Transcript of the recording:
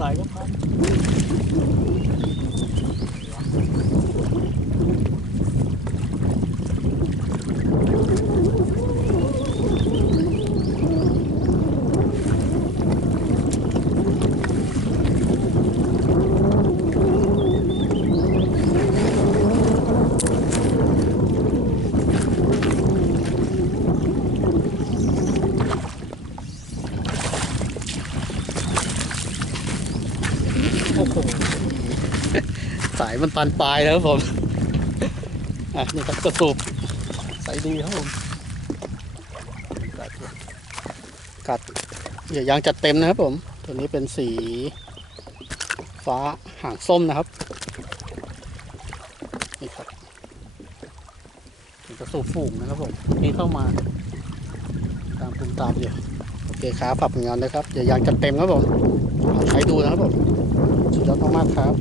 สา โอ้โหสายมันตันปลายแล้วครับผม อะนี่ครับกระสูบใสดีครับผมกัดกัดอย่ายางจัดเต็มนะครับผม ตัวนี้เป็นสีฟ้าหางส้มนะครับ นี่ครับกระสูบฝูงนะครับผม นี่เข้ามา ตามปุ่มตามอยู่โอเคครับฝากผลงานนะครับอย่ายางจัดเต็มครับผมใช้ดูนะครับผม ยอดมากๆครับ